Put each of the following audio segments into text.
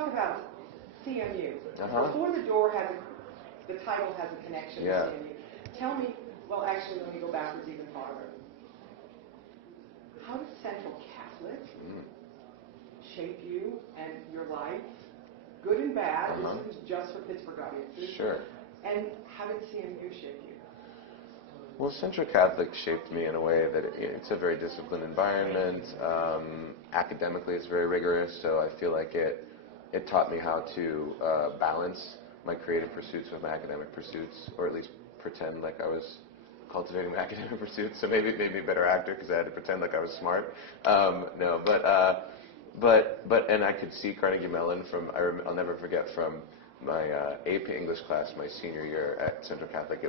talk about CMU. Before the door has the title has a connection to CMU. Tell me, well, actually, let me go backwards even farther. How does Central Catholic shape you and your life, good and bad? This isn't just for Pittsburgh audiences. Sure. And how did CMU shape you? Well, Central Catholic shaped me in a way that it's a very disciplined environment. Academically, it's very rigorous, so I feel like it taught me how to balance my creative pursuits with my academic pursuits, or at least pretend like I was cultivating my academic pursuits. So maybe it made me a better actor because I had to pretend like I was smart. And I could see Carnegie Mellon from, I'll never forget from my AP English class my senior year at Central Catholic.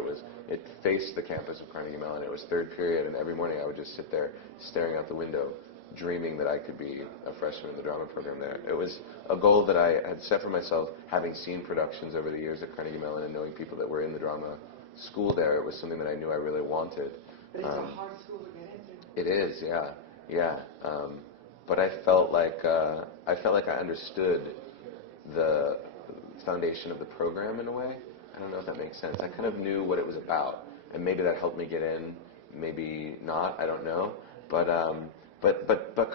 It faced the campus of Carnegie Mellon. It was third period, and every morning I would just sit there staring out the window, dreaming that I could be a freshman in the drama program there. It was a goal that I had set for myself, having seen productions over the years at Carnegie Mellon and knowing people that were in the drama school there. It was something that I knew I really wanted. But it's a hard school to get into. It is, yeah. But I felt like I understood the foundation of the program in a way. I don't know if that makes sense. I kind of knew what it was about, and maybe that helped me get in, maybe not. I don't know. But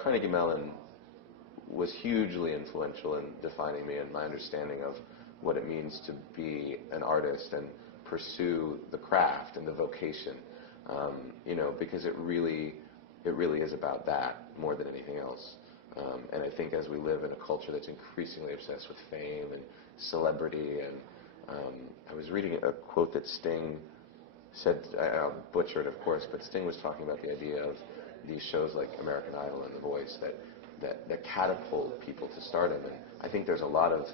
Carnegie Mellon was hugely influential in defining me and my understanding of what it means to be an artist and pursue the craft and the vocation. Because it really is about that more than anything else. And I think as we live in a culture that's increasingly obsessed with fame and celebrity, and I was reading a quote that Sting said, I'll butcher it of course, but Sting was talking about the idea of these shows like American Idol and The Voice that catapult people to stardom. And I think there's a lot of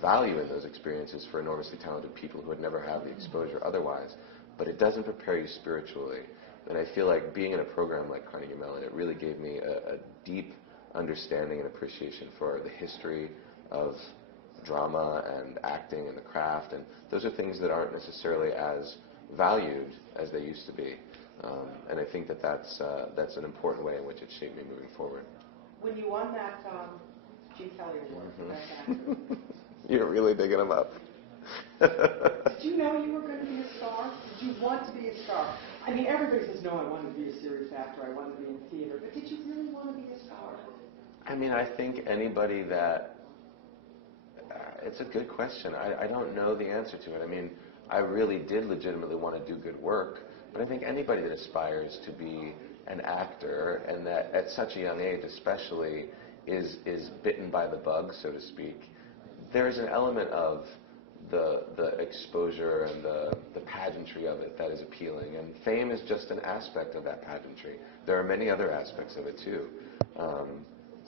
value in those experiences for enormously talented people who would never have the exposure otherwise, but it doesn't prepare you spiritually. And I feel like being in a program like Carnegie Mellon, it really gave me a deep understanding and appreciation for the history of drama and acting and the craft, and those are things that aren't necessarily as valued as they used to be. And I think that's an important way in which it shaped me moving forward. When you won that Gene Kelly Award, You're really digging them up. Did you know you were going to be a star? Did you want to be a star? I mean, everybody says, no, I wanted to be a serious actor, I wanted to be in theater, but did you really want to be a star? I mean, I think anybody that, it's a good question. I don't know the answer to it. I mean, I really did legitimately want to do good work, but I think anybody that aspires to be an actor, and that at such a young age especially is bitten by the bug, so to speak, there's an element of the exposure and the pageantry of it that is appealing, and fame is just an aspect of that pageantry. There are many other aspects of it too.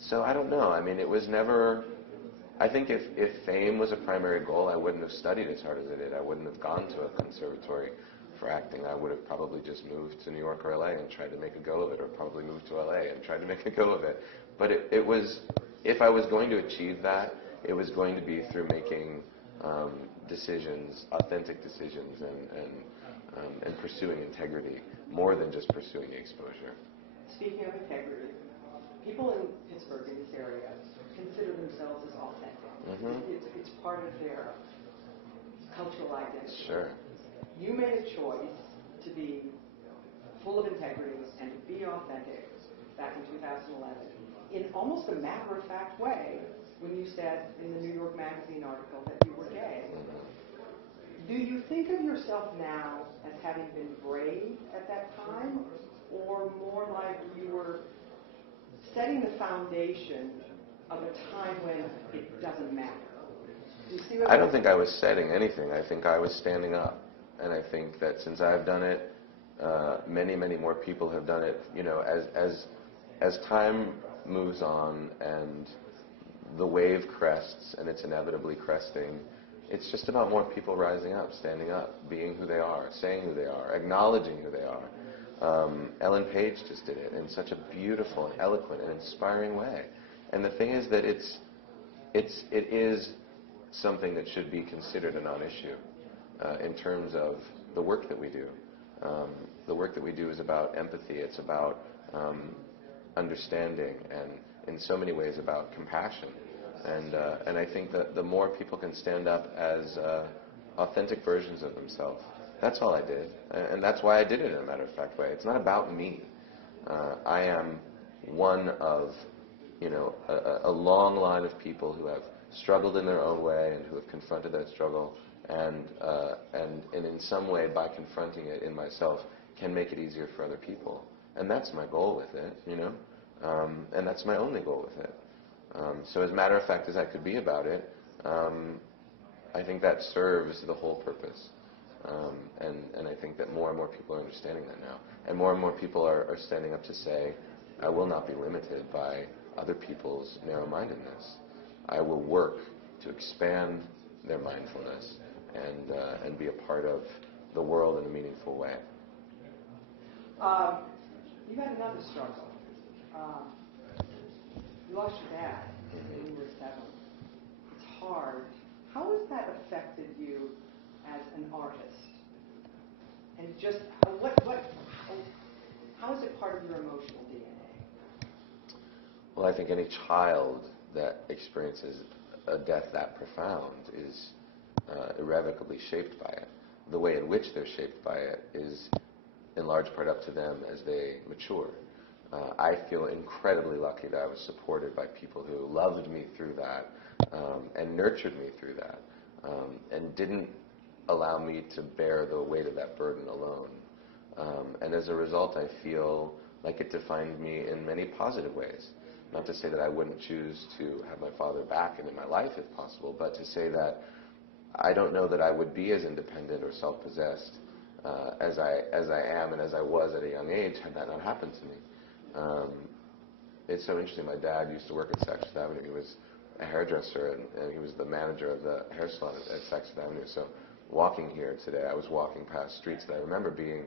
So I don't know. I mean, it was never, I think if fame was a primary goal, I wouldn't have studied as hard as I did. I wouldn't have gone to a conservatory for acting. I would have probably just moved to New York or LA and tried to make a go of it, or probably moved to LA and tried to make a go of it. But it was, if I was going to achieve that, it was going to be through making decisions, authentic decisions, and pursuing integrity, more than just pursuing exposure. Speaking of integrity, people in Pittsburgh, in this area, consider themselves as authentic. It's part of their cultural identity. Sure. You made a choice to be full of integrity and to be authentic back in 2011 in almost a matter-of-fact way when you said in the New York Magazine article that you were gay. Do you think of yourself now as having been brave at that time, or more like you were setting the foundation of a time when it doesn't matter? Do you see what I don't think I was setting anything. I think I was standing up. And I think that since I've done it, many, many more people have done it. You know, as time moves on and the wave crests, and it's inevitably cresting, it's just about more people rising up, standing up, being who they are, saying who they are, acknowledging who they are. Ellen Page just did it in such a beautiful and eloquent and inspiring way. And the thing is that it is something that should be considered a non-issue in terms of the work that we do. The work that we do is about empathy. It's about understanding, and in so many ways about compassion. And I think that the more people can stand up as authentic versions of themselves, that's all I did. And that's why I did it in a matter-of-fact way. It's not about me. I am one of, a long line of people who have struggled in their own way and who have confronted that struggle, and in some way, by confronting it in myself, can make it easier for other people. And that's my goal with it, and that's my only goal with it. So as matter of fact as I could be about it, I think that serves the whole purpose. And I think that more and more people are understanding that now. And more people are standing up to say, I will not be limited by other people's narrow-mindedness. I will work to expand their mindfulness and be a part of the world in a meaningful way. You had another struggle. You lost your dad when you were 7. It's hard. How has that affected you as an artist? And just how is it part of your emotional DNA? Well, I think any child that experiences a death that profound is irrevocably shaped by it. The way in which they're shaped by it is in large part up to them as they mature. I feel incredibly lucky that I was supported by people who loved me through that and nurtured me through that and didn't allow me to bear the weight of that burden alone. And as a result, I feel like it defined me in many positive ways. Not to say that I wouldn't choose to have my father back and in my life if possible, but to say that I don't know that I would be as independent or self-possessed as I am and as I was at a young age had that not happened to me. It's so interesting. My dad used to work at Saks Fifth Avenue. He was a hairdresser, and he was the manager of the hair salon at Saks Fifth Avenue. So walking here today, I was walking past streets that I remember being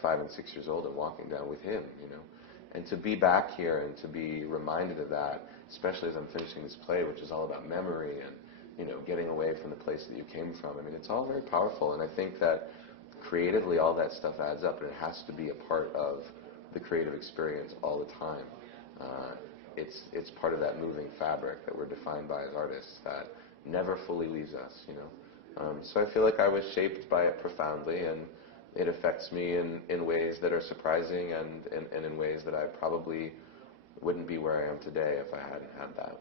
5 and 6 years old and walking down with him, And to be back here and to be reminded of that, especially as I'm finishing this play, which is all about memory and, getting away from the place that you came from. I mean, it's all very powerful, and I think that creatively all that stuff adds up, and it has to be a part of the creative experience all the time. It's part of that moving fabric that we're defined by as artists that never fully leaves us, So I feel like I was shaped by it profoundly, and it affects me in ways that are surprising and in ways that I probably wouldn't be where I am today if I hadn't had that.